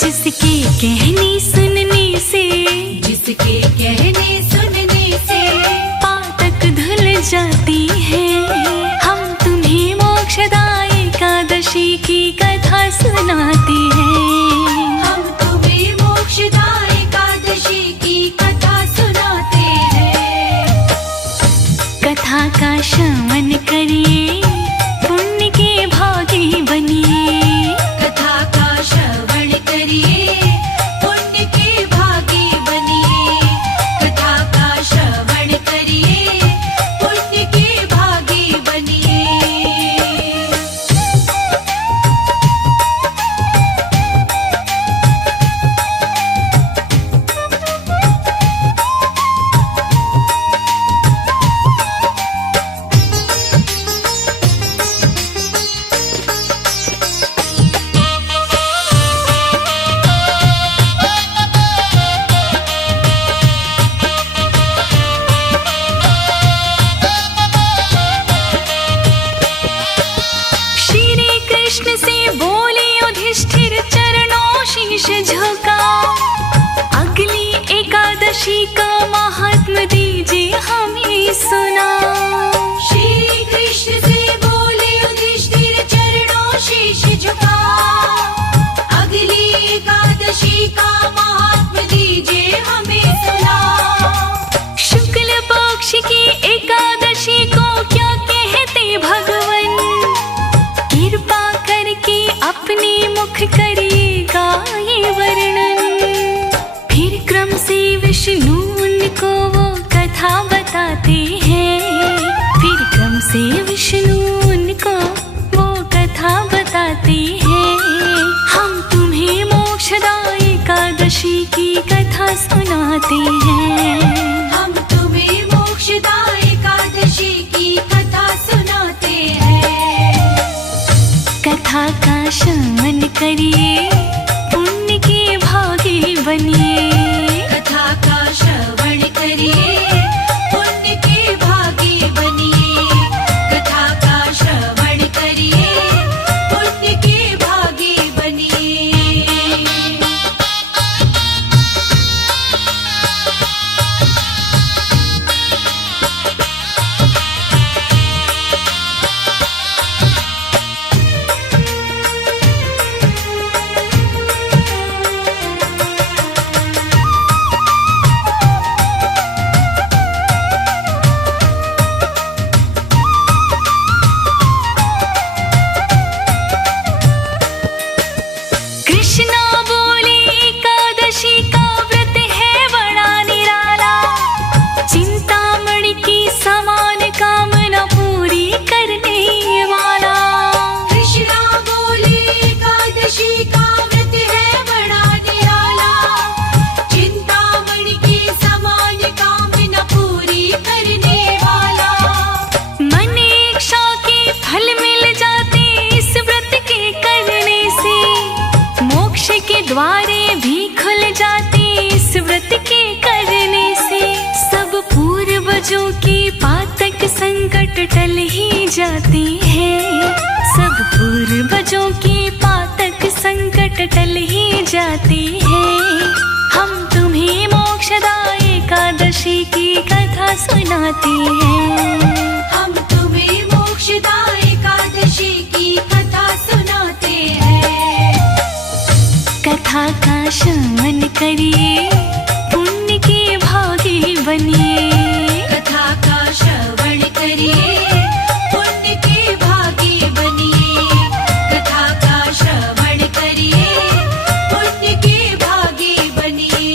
जिसके कहने सुनने से, जिसके कहने सुनने से पातक धुल जाती है। हम तुम्हें मोक्षदायी एकादशी की कथा सुनाते हैं। हम तुम्हें मोक्षदायी एकादशी की कथा सुनाते हैं। कथा का श्रवण करिए, पुण्य के भागी बनिए। कथा का श्रवण करिए, पुण्य के भागी बनिए। कथा का श्रवण करिए, पुण्य के भागी बनिए। कृष्ण से बोले युधिष्ठिर, चरणों शीश झुका। अगली एकादशी का महात्म दीजिए हमें सुना। श्री कृष्ण से बोले युधिष्ठिर, चरणों शीश झुका। अगली एकादशी का महात्म दीजिए हमें सुना। शुक्ल पक्ष की एकादशी को क्या कहते भगवान, कृपा करके अपने मुख करिएगा ये वर्णन। फिर क्रम से विष्णु उनको वो कथा बताते हैं। फिर क्रम से विष्णु उनको वो कथा बताते हैं। हम तुम्हें मोक्षदायी एकादशी की कथा सुनाते हैं। हम तुम्हें मोक्षदायी एकादशी की कथा सुनाते हैं। कथा का श्रवण करिए, पुण्य के भागी बनिए। कथा का श्रवण करिए, पुण्य के भागी बनिए। कथा का श्रवण करिए, पुण्य के भागी बनिए। कृष्णा बोले एकादशी का व्रत है बड़ा निराला। चिंतामणि की समान कामना पूरी करने वाला। कृष्णा बोले एकादशी का व्रत है बड़ा निराला। चिंतामणि की समान कामना पूरी करने वाला। मन इच्छा के फल मिल जाते इस व्रत के करने से। मोक्ष के द्वारे भी खुल जाते इस व्रत के करने से। सब पूर्वजों की पातक संकट टल ही जाती है। सब पूर्वजों की पातक संकट टल ही जाती है। हम तुम्हें मोक्षदायी एकादशी की कथा सुनाते हैं। हम तुम्हें मोक्षदायी एकादशी की कथा सुनाते हैं। कथा का श्रवण करिए, पुण्य के भागी बनिए। कथा का श्रवण करिए, पुण्य के भागी बनिए। कथा का श्रवण करिए, पुण्य के भागी बनिए।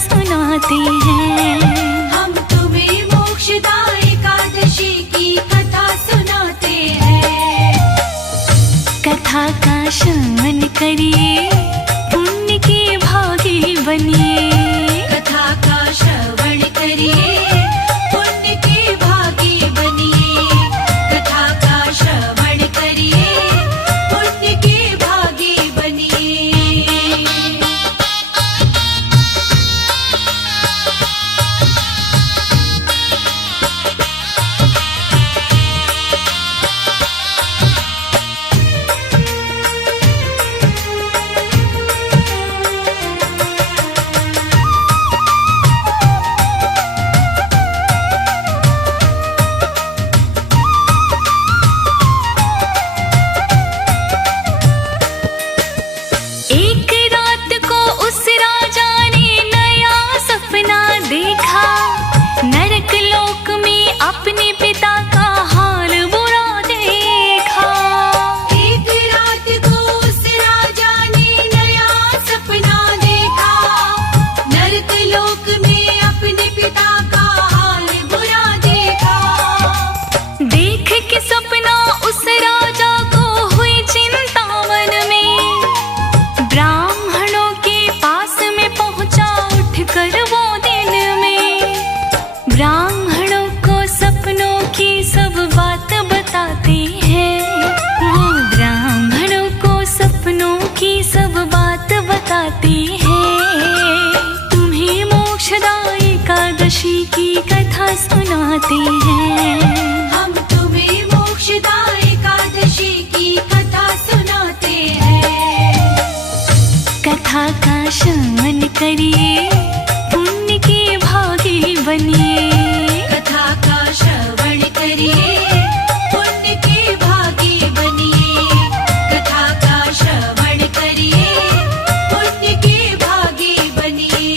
सुनाते हैं। हम तुम्हें मोक्षदा एकादशी की कथा सुनाते हैं। कथा का श्रवण करिए, पुण्य के भागी बनिए। कथा का श्रवण करिए, पुण्य के भागी बनिए। कथा का श्रवण करिए, पुण्य के भागी बनिए। एक रात को उस राजा ने नया सपना देखा। नरक लोक में अपने पिता का हाल बुरा देखा। एक रात को उस राजा ने नया सपना देखा। नरक लोक में अपने पिता का हाल बुरा देखा। देख के सपना उस राजा को हुई चिंता मन में। ब्राह्मणों के पास में पहुंचा उठकर वो दिन में। ब्राह्मणों को सपनों की सब बात बताते हैं। वो ब्राह्मणों को सपनों की सब बात बताते हैं। तुम्हें मोक्षदा एकादशी की कथा सुनाते हैं। हम तुम्हें मोक्षदा एकादशी की कथा सुनाते हैं। कथा का श्रवण करिए, पुण्य के भागी बनिए। कथा का श्रवण करिए, पुण्य के भागी बनिए। कथा का श्रवण करिए, पुण्य के भागी बनिए।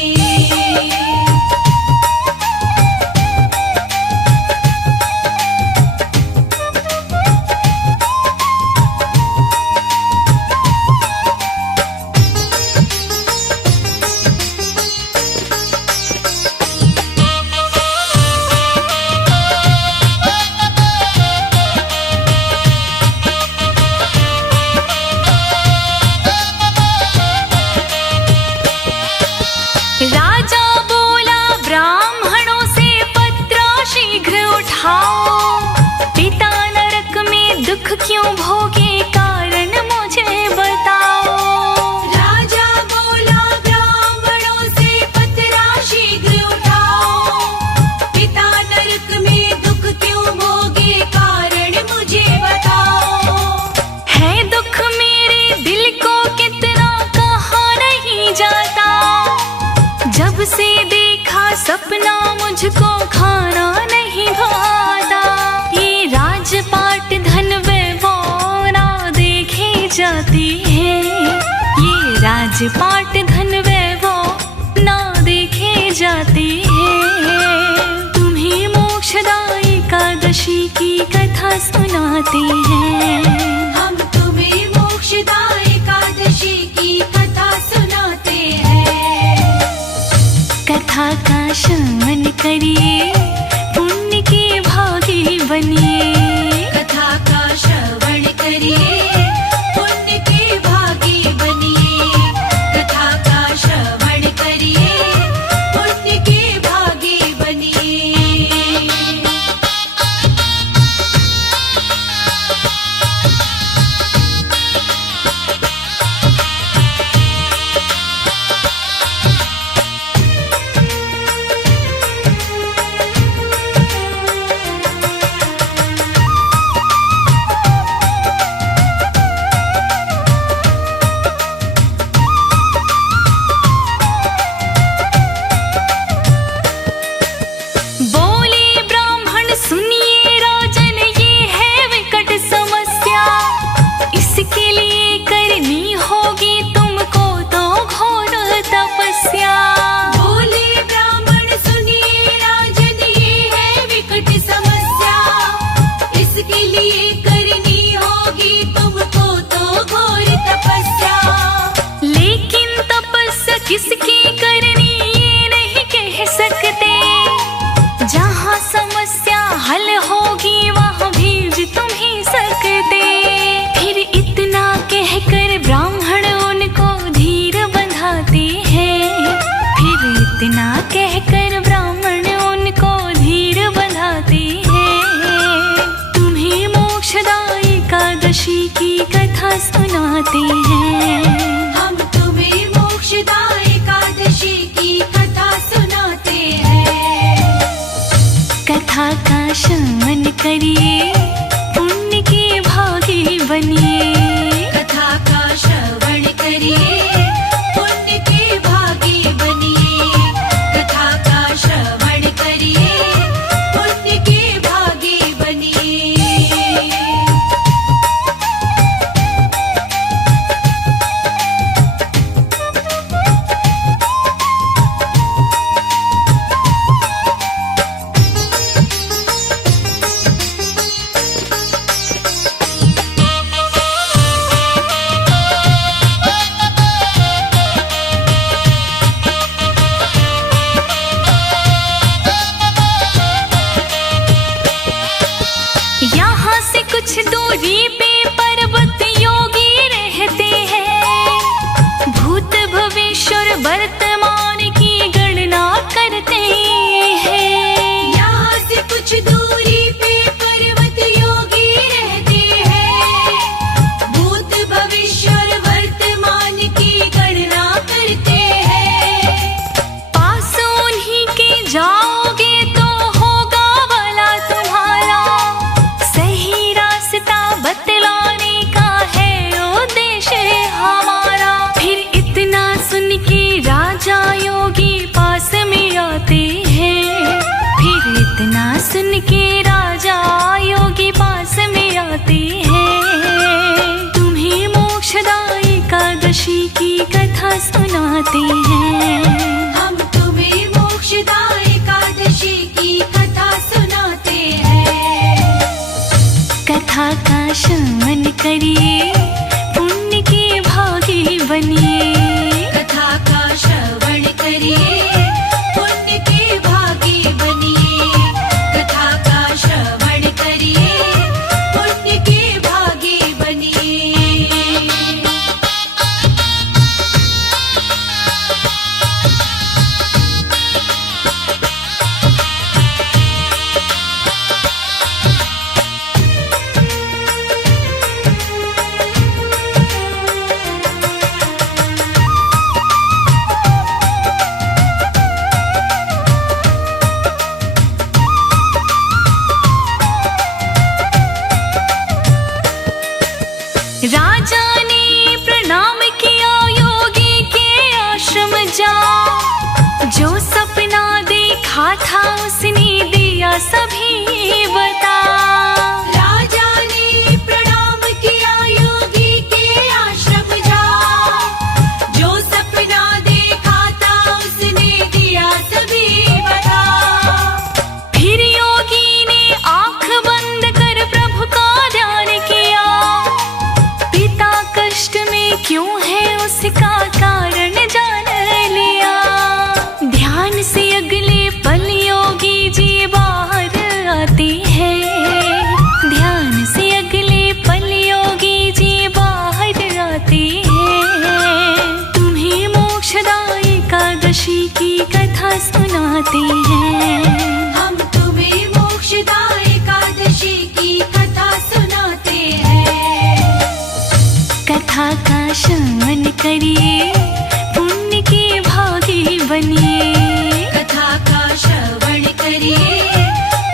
राजा बोला ब्राह्मणों से, पत्रा शीघ्र उठाओ। पिता नरक में दुख क्यों भोगे, कारण मुझे बताओ। राजा बोला ब्राह्मणों से, पत्रा शीघ्र उठाओ। पिता नरक में दुख क्यों भोगे, कारण मुझे बताओ। है दुख मेरे दिल को कितना, कहा नहीं जाता। जब से देखा सपना मुझको खाना नहीं भाता। ये राजपाट धन वैभव ना देखे जाते हैं। ये राजपाट धन वैभव ना देखे जाते हैं। तुम्हें मोक्षदा एकादशी की कथा सुनाते हैं। हम तुम्हें मोक्षदा एकादशी की कथा सुनाते हैं। कथा का श्रवण करिए, पुण्य के भागी बनिए। कथा का श्रवण करिए, पुण्य के भागी बनिए। कथा का श्रवण करिए, पुण्य के भागी बनिए। मोक्षदा एकादशी की कथा सुनाते हैं। हम तुम्हें मोक्षदा एकादशी की कथा सुनाते हैं। कथा का श्रवण करिए, पुण्य के भागी बनिए। कथा का श्रवण करिए, पुण्य के भागी बनिए। कथा का श्रवण करिए, पुण्य के भागी बनिए। यहाँ से कुछ दूरी पे पर्वत योगी रहते हैं। भूत भविष्य वर्तमान की गणना करते हैं। यहाँ से कुछ दूरी पे पर्वत योगी रहते हैं। भूत भविष्य और वर्तमान की गणना करते हैं। पास उन्हीं के जाओगे तो होगा भला तुम्हारा। सही रास्ता बतलाने का है उद्देश्य हमारा। फिर इतना सुन के राजा योगी पास में आते हैं। फिर इतना सुन के राजा योगी पास में आते हैं। तुम्हें मोक्षदा एकादशी की कथा सुनाते हैं। हम तुम्हें मोक्षदा एकादशी की कथा सुनाते हैं। कथा का श्रवण करिए, पुण्य के भागी बनिए। कथा का श्रवण करिए, पुण्य के भागी बनिए। कथा का श्रवण करिए, पुण्य के भागी बनिए। राजा ने प्रणाम किया, योगी के आश्रम जा। जो सपना देखा था उसने दिया सभी बता। राजा ने प्रणाम किया, योगी के आश्रम जा। जो सपना देखा था उसने दिया सभी बता। फिर योगी ने आंख बंद कर प्रभु का ध्यान किया। पिता कष्ट में क्यों है उसका कारण जान लिया। ध्यान से अगले पल योगी जी बाहर आते हैं। ध्यान से अगले पल योगी जी बाहर आते हैं। तुम्हें मोक्षदा एकादशी की कथा सुनाते हैं। हम तुम्हें मोक्षदा एकादशी की कथा सुनाते हैं। कथा का श्रवण करिए, पुण्य के भागी बनिए। कथा का श्रवण करिए,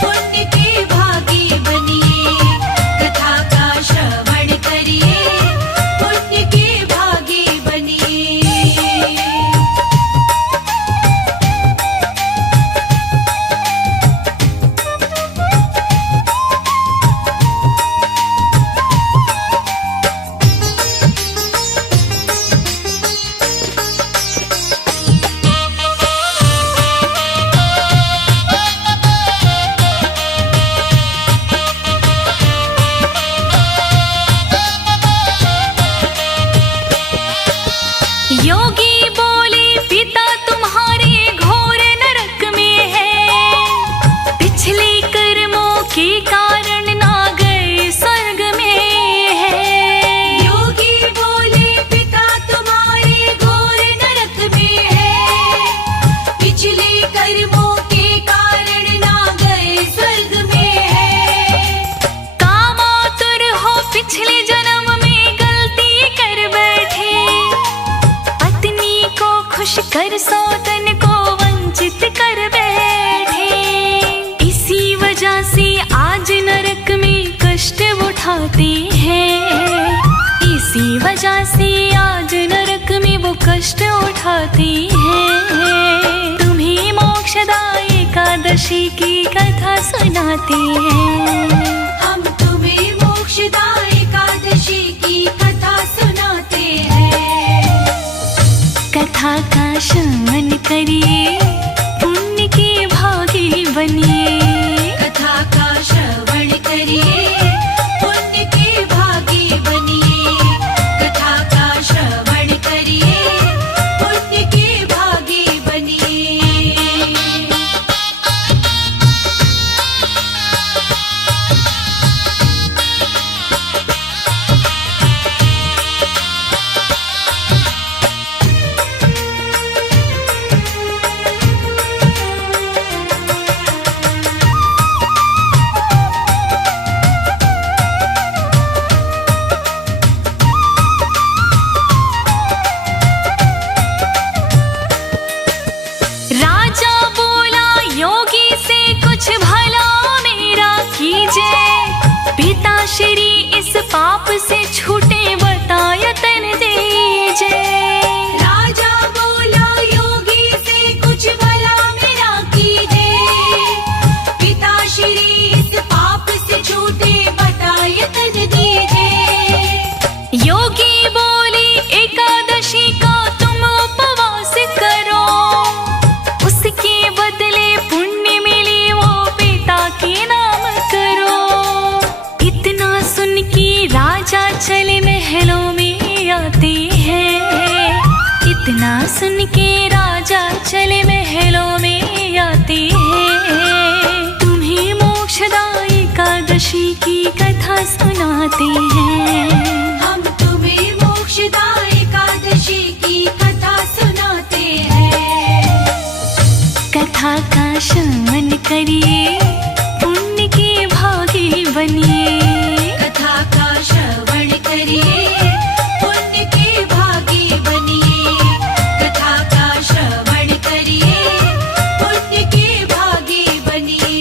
पुण्य के भागी बनिए। कथा का श्रवण करिए, पुण्य के भागी बनिए। कर सौतन को वंचित कर बैठे। इसी वजह से आज नरक में कष्ट उठाते हैं। इसी वजह से आज नरक में वो कष्ट उठाते हैं। तुम्हें मोक्षदायी एकादशी की कथा सुनाते हैं। हम तुम्हें मोक्षदायी एकादशी की कथा सुनाते हैं। कथा का श्रवण करिए, पुण्य के भागी बनिए। कथा का श्रवण करिए, पुण्य के भागी बनिए। कथा का श्रवण करिए, पुण्य के भागी बनिए। राजा बोला योगी से कुछ भला मेरा कीजिए। पिताश्री इस पाप से छूटे बतायतन दीजिए। राजा बोला योगी से कुछ भला मेरा कीजिए। पिताश्री इस पाप से छूटे बतायतन दीजिए। योगी बोली एकादशी का तुम उपवास करो, उसके बदले पुण्य मिले वो पिता के नाम करो। इतना सुन के राजा चले महलों में आते हैं। इतना सुन के राजा चले महलों में आते हैं। तुम्हें मोक्षदायी एकादशी की कथा सुनाते हैं। हम तुम्हें मोक्षदायी एकादशी की कथा सुनाते हैं। कथा का श्रवण करिए, पुण्य के भागी बनिए। कथा का श्रवण करिए, पुण्य के भागी बनिए। कथा का श्रवण करिए, पुण्य के भागी बनिए।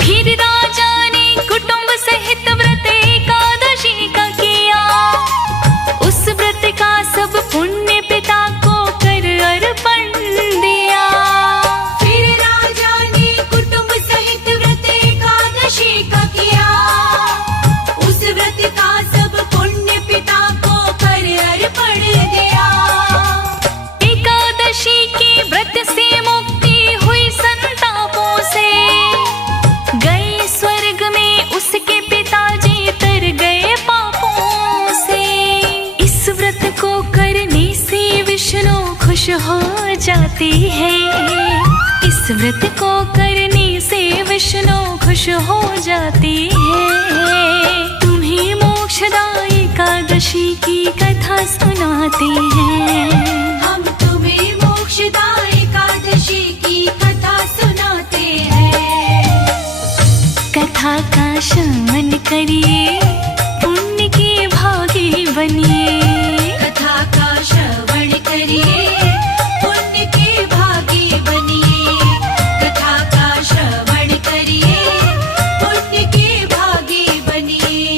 फिर राजा ने कुटुंब सहित व्रत एकादशी का किया। उस व्रत का सब पुण्य पिता को कर अर्पण दिया। फिर राजा ने कुटुंब सहित व्रत एकादशी का किया। उस व्रत का सब पुण्य पिता को कर अर्पण दिया। एकादशी के व्रत से मुक्ति हुई संतापों से। गए स्वर्ग में उसके पिताजी तर गए पापों से। इस व्रत को करने से विष्णु खुश हो जाते हैं। इस व्रत को करने से विष्णु खुश हो जाते हैं। तुम्हें मोक्षदायी एकादशी की कथा सुनाते हैं। हम तुम्हें मोक्षदायी एकादशी की कथा सुनाते हैं। कथा का श्रवण करिए, पुण्य के भागी बनिए। कथा का श्रवण करिए, पुण्य के भागी बनिए। कथा का श्रवण करिए, पुण्य के भागी बनिए।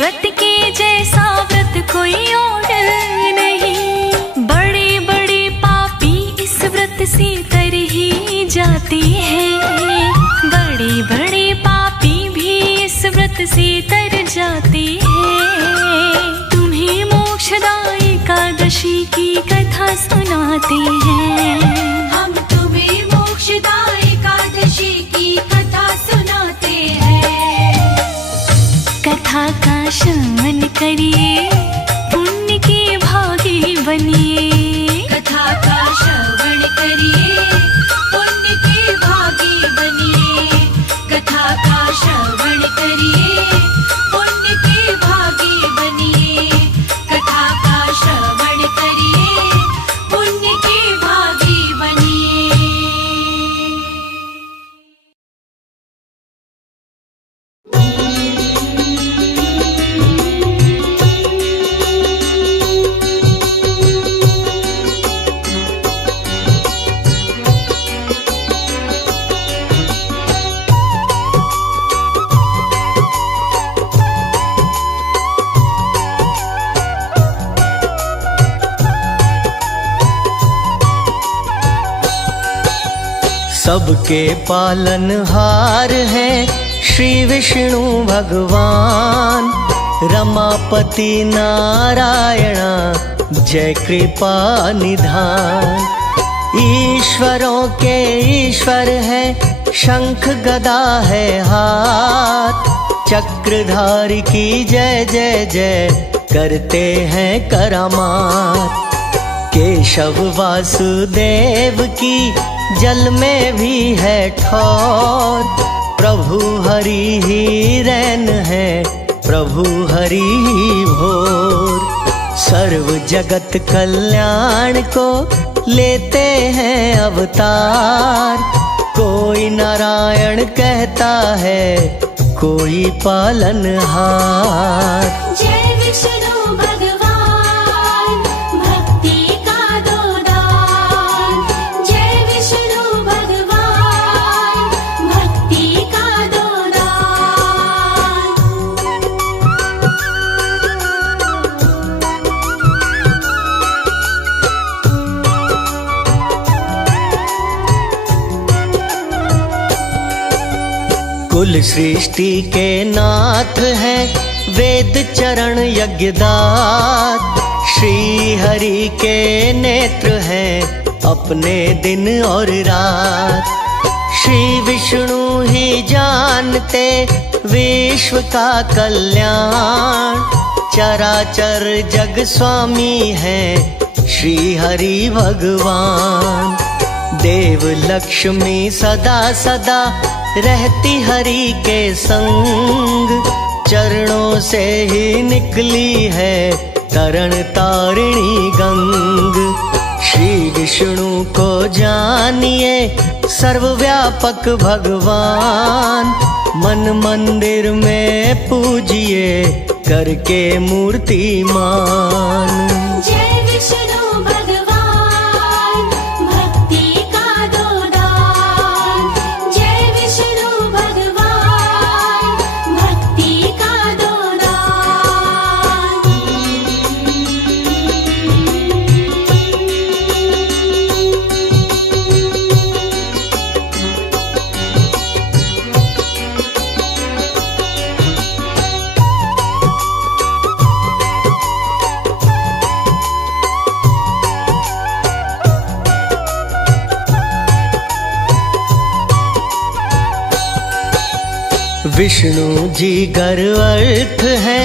व्रत के जैसा व्रत कोई और नहीं। बड़े बड़े पापी इस व्रत से तर ही जाते हैं। बड़े बड़े पापी भी इस व्रत से तर जाते हैं। तुम्हें मोक्षदायी एकादशी की कथा सुनाते हैं। हम तुम्हें मोक्षदायी एकादशी की कथा सुनाते हैं। कथा का श्रवण करिए, पुण्य के भागी बनिए। कथा का श्रवण करिए, पुण्य के भागी बनिए। कथा का श्रवण करिए, पुण्य के भागी बनिए। कथा का श्रवण करिए, पुण्य के भागी बनिए। सबके पालनहार हैं श्री विष्णु भगवान। रमापति नारायणा जय कृपा निधान। ईश्वरों के ईश्वर है, शंख गदा है हाथ। चक्रधारी की जय जय जय करते हैं करामात। केशव वासुदेव की जल में भी है ठौर। प्रभु हरि ही रैन है, प्रभु हरि ही भोर। सर्व जगत कल्याण को लेते हैं अवतार। कोई नारायण कहता है, कोई पालनहार। जय विष्णु भगवान, भक्ति का दो दान। जय विष्णु भगवान, भक्ति का दो दान। कुल सृष्टि के नाथ हैं, वेद चरण यज्ञदात। श्री हरि के नेत्र हैं, अपने दिन और रात। श्री विष्णु ही जानते विश्व का कल्याण। चराचर जग स्वामी हैं, श्री हरि भगवान। देव लक्ष्मी सदा सदा रहती हरि के संग। चरणों से ही निकली है तरण तारिणी गंग। श्री विष्णु को जानिए सर्वव्यापक भगवान। मन मंदिर में पूजिए करके मूर्तिमान। जय विष्णु भगवान, भक्ति का दो दान। जय विष्णु भगवान, भक्ति का दो दान। विष्णु जी गर्वर्थ है,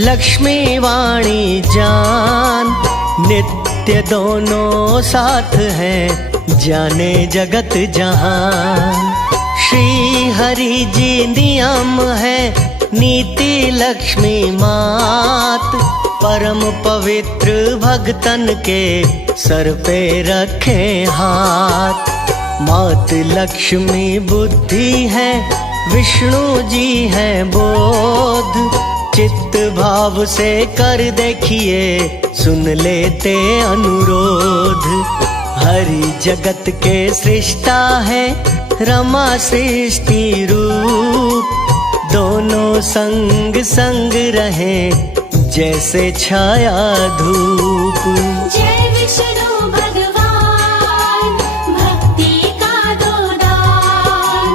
लक्ष्मी वाणी जान। नित्य दोनों साथ हैं, जाने जगत जहान। श्री हरि जी नियम है, नीति लक्ष्मी मात। परम पवित्र भक्तन के सर पे रखे हाथ। मात लक्ष्मी बुद्धि है, विष्णु जी हैं बोध। चित्त भाव से कर देखिए, सुन लेते अनुरोध। हरि जगत के सृष्टा है, रमा सृष्टि रूप। दोनों संग संग रहें जैसे छाया धूप। जय विष्णु भगवान भक्ति का दो दान।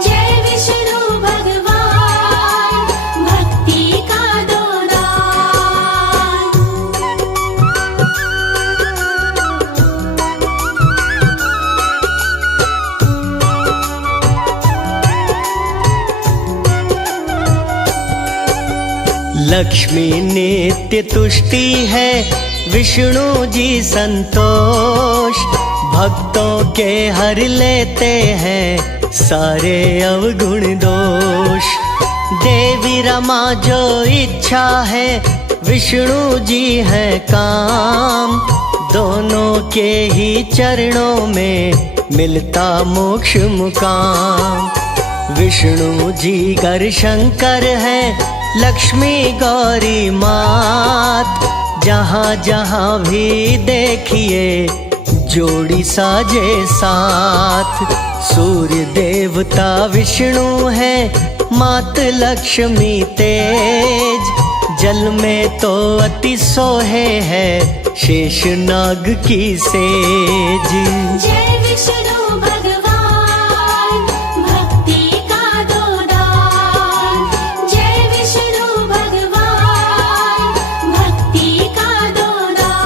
जय विष्णु भगवान भक्ति का दो दान। लक्ष्मी नित्य तुष्टि है, विष्णु जी संतोष। भक्तों के हर लेते हैं सारे अवगुण दोष। देवी रमा जो इच्छा है, विष्णु जी है काम। दोनों के ही चरणों में मिलता मोक्ष मुकाम। विष्णु जी गर शंकर है, लक्ष्मी गौरी मात। जहाँ जहाँ भी देखिए जोड़ी साजे साथ। सूर्य देवता विष्णु है, मात लक्ष्मी तेज। जल में तो अति सोहे है, शेषनाग की सेज। जय विष्णु भगवान भक्ति का दो दान। जय विष्णु भगवान भक्ति का दो दान।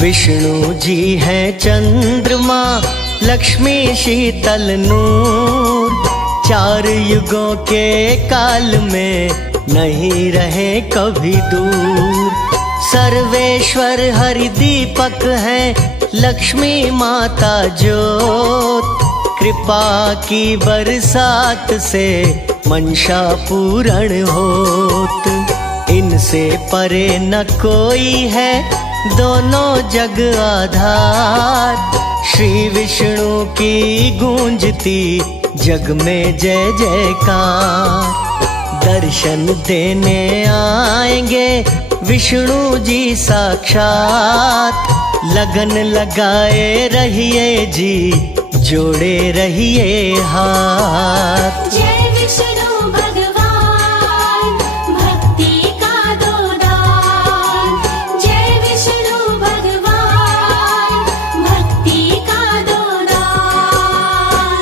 विष्णु जी है चंद्रमा, लक्ष्मी शीतल नूर। चार युगों के काल में नहीं रहे कभी दूर। सर्वेश्वर हरि दीपक है, लक्ष्मी माता ज्योत। कृपा की बरसात से मंशा पूर्ण होत। इनसे परे न कोई है, दोनों जग आधार। श्री विष्णु की गूंजती जग में जय जयकार। दर्शन देने आएंगे विष्णु जी साक्षात। लगन लगाए रहिए जी, जोड़े रहिए हाथ। जय विष्णु भगवान भक्ति का दो दान। जय विष्णु भगवान भक्ति का दो दान।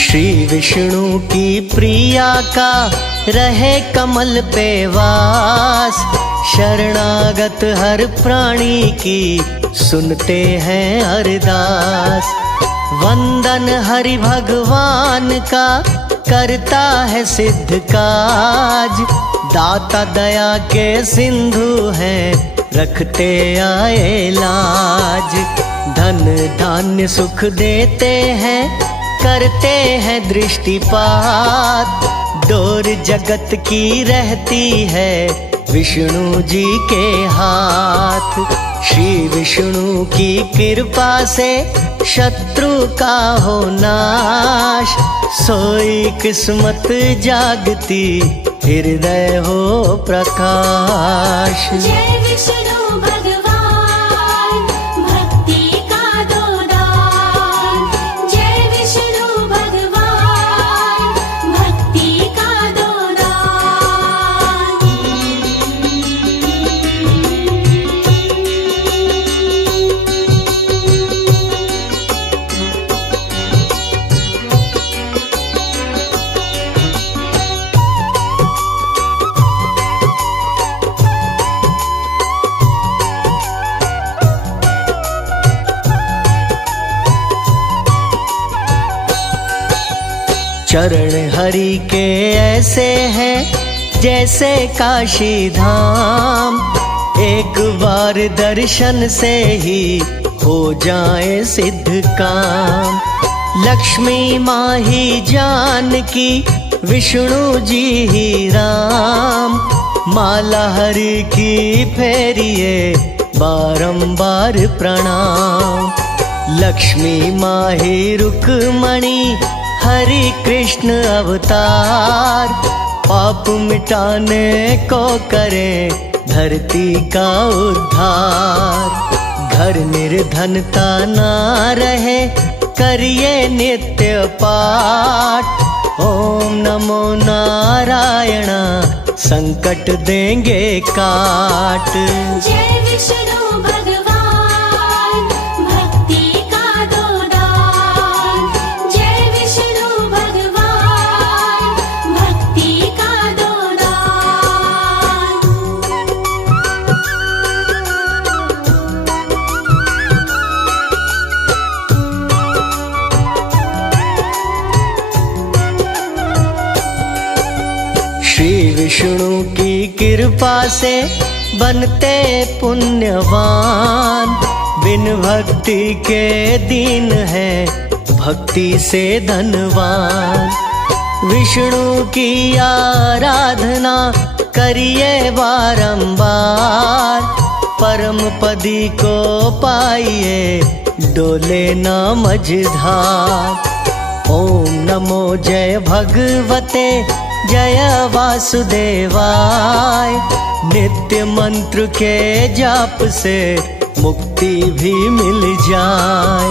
श्री विष्णु की प्रिया का रहे कमल पे वास। शरणागत हर प्राणी की सुनते हैं अरदास। वंदन हरि भगवान का करता है सिद्ध काज। दाता दया के सिंधु हैं, रखते आए लाज। धन धान्य सुख देते हैं, करते हैं दृष्टिपात। डोर जगत की रहती है, विष्णु जी के हाथ। श्री विष्णु की कृपा से शत्रु का हो नाश। सोई किस्मत जागती, हृदय हो प्रकाश। जय विष्णु भगवान भक्ति का दो दान। जय विष्णु भगवान भक्ति का दो दान। चरण हरि के ऐसे हैं, जैसे काशी धाम। एक बार दर्शन से ही हो जाए सिद्ध काम। लक्ष्मी माँ ही जानकी, विष्णु जी ही राम। माला हरि की फेरिए बारंबार प्रणाम। लक्ष्मी माँ ही रुक्मणी, हरि कृष्ण अवतार। पाप मिटाने को करें धरती का उद्धार। घर निर्धनता ना रहे, करिए नित्य पाठ। ओम नमो नारायण, संकट देंगे काट। जय विष्णु भगवान, भक्ति का दो दान। जय विष्णु भगवान, भक्ति का दो दान। श्री विष्णु की कृपा से बनते पुण्यवान। बिन भक्ति के दीन है, भक्ति से धनवान। विष्णु की आराधना करिए बारंबार। परम पदी को पाइए, डोले ना मझधार। ओम नमो जय भगवते, जय वासुदेवाय। नित्य मंत्र के जाप से मुक्ति भी मिल जाए।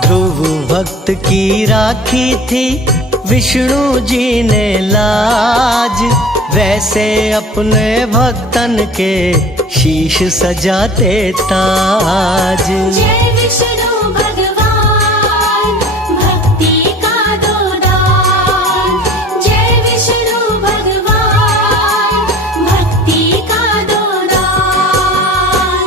ध्रुव भक्त की राखी थी, विष्णु जी ने लाज। वैसे अपने भक्तन के शीश सजाते ताज। जय विष्णु भगवान, भक्ति का दो दान। जय विष्णु भगवान, भक्ति का दो दान।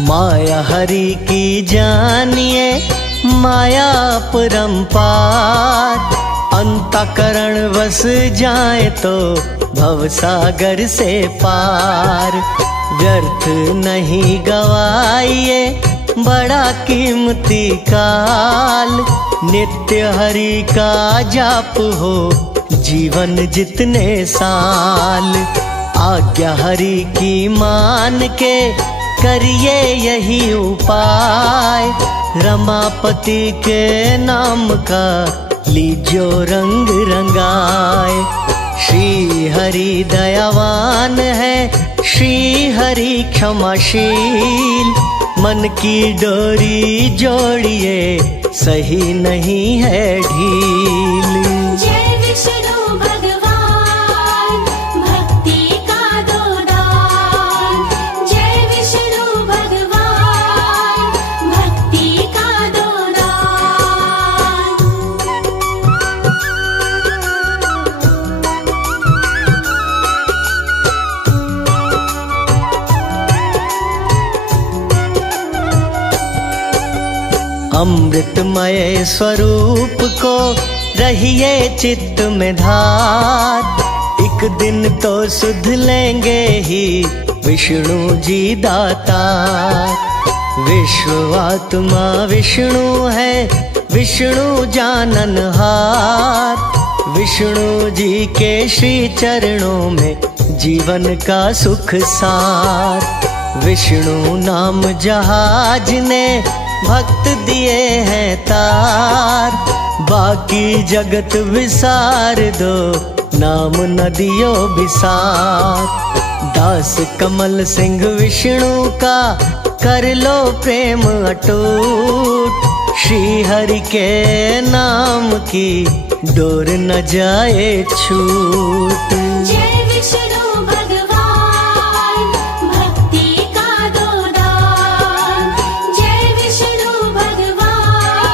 माया हरि की जानिए, माया परंपार। अंतःकरण वस जाए तो भवसागर से पार। व्यर्थ नहीं गवाइए, बड़ा कीमती काल। नित्य हरि का जाप हो, जीवन जितने साल। आज्ञा हरि की मान के करिए यही उपाय। रमापति के नाम का लीजो रंग रंगाए। श्री हरि दयावान है, श्री हरि क्षमाशील। मन की डोरी जोड़िए, सही नहीं है ढील। जय विष्णु भगवान, भक्ति का दो दान। जय विष्णु भगवान, भक्ति का दो दान। अमृतमय स्वरूप को रहिए चित्त में धार। एक दिन तो सुध लेंगे ही विष्णु जी दातार। विश्वात्मा विष्णु है, विष्णु जाननहार। विष्णु जी के श्री चरणों में जीवन का सुख सार। विष्णु नाम जहाज ने भक्त दिए हैं तार। बाकी जगत विसार दो, नाम नदियों विसार। दास कमल सिंह विष्णु का कर लो प्रेम अटूट। श्री हरि के नाम की डोर न जाए छूट। जय विष्णु भगवान, भक्ति का दो दान। जय विष्णु भगवान,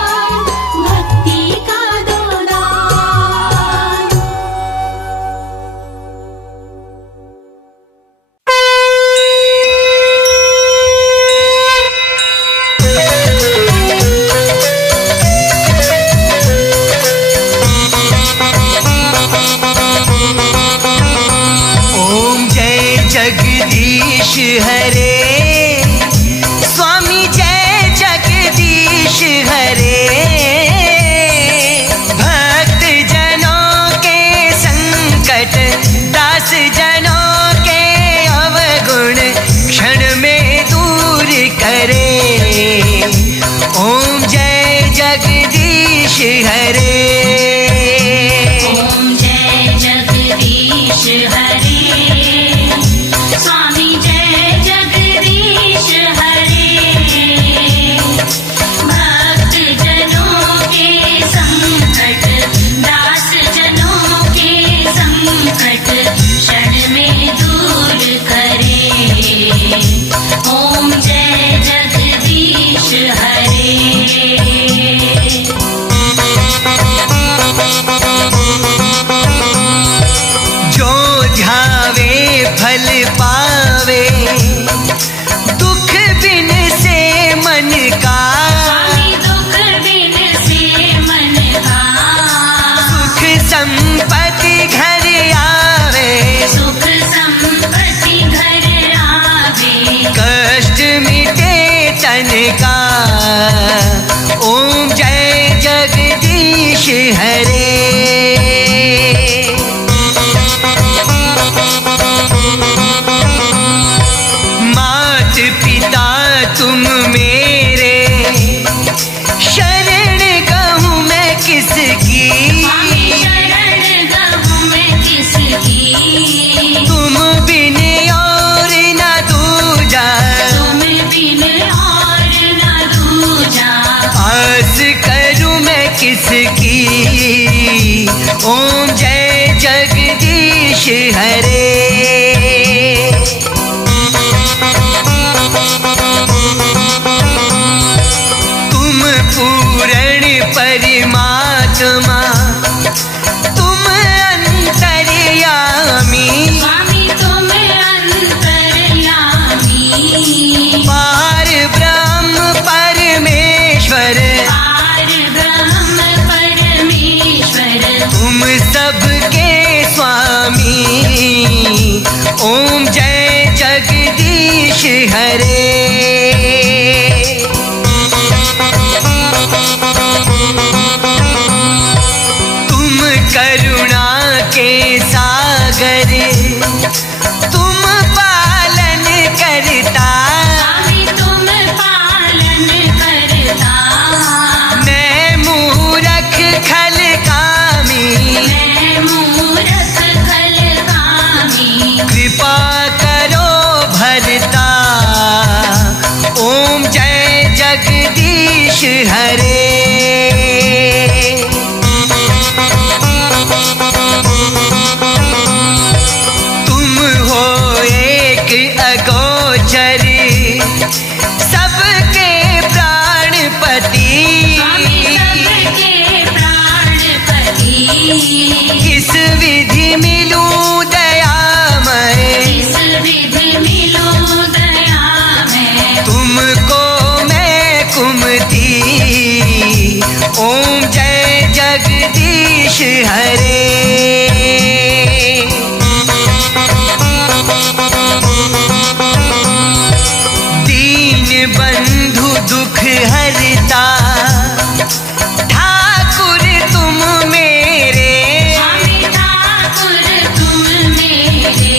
पावे, दुख बिन से मन का, स्वामी दुख बिन से मन का, सुख संपत्ति घर आवे, सुख संपत्ति घर आवे, कष्ट मिटे तन का। ओम जय जगदीश हरे। मात पिता तुम मेरे, शरण कहूँ मैं किसकी, स्वामी शरण गहूँ मैं किसकी, तुम बिन और न दूजा, तुम बिन और न दूजा, आस करूँ मैं किसकी। ओम जय जगदीश हरे। तुम पूर्ण परमात्मा, तुम अंतर्यामी, स्वामी तुम अंतर्यामी, पार ब्रह्म परमेश्वर, पार ब्रह्म परमेश्वर, तुम सबके स्वामी। ओम जय जगदीश हरे। तुम करुणा के सागर, तुम पालन करता, स्वामी तुम पालन करता, मैं मूरख खल कामी, मैं मूरख खल कामी, कृपा करो भरता। ओम जय जगदीश हरे। तुम हो एक अगोचर, सबके प्राणपति, स्वामी सबके प्राणपति, किस विधि मिलूं दयामय, इस विधि मिलो दया में, तुमको मैं कुमति। ओम जय जगदीश हरे। दीन बंधु दुख हरता, ठाकुर तुम मेरे, स्वामी ठाकुर तुम मेरे,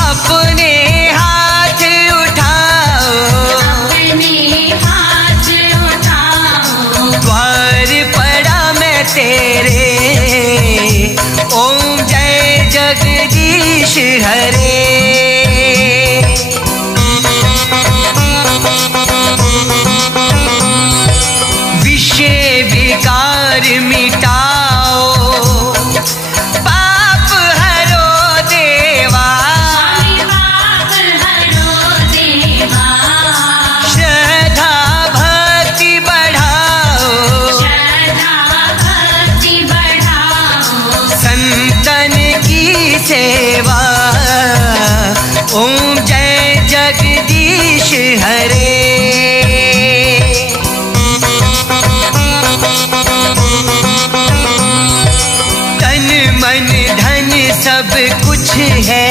अपने हाथ उठाओ, अपने हाथ उठाओ, द्वार पड़ा मैं तेरे। ओम जय जगदीश हरे। विषय विकार मिटाओ, पाप हरो देवा, स्वामी पाप हरो देवा, श्रद्धा भक्ति बढ़ाओ, श्रद्धा भक्ति बढ़ाओ, संतन की सेवा। ओम जय जगदीश हरे। तन मन धन सब कुछ है,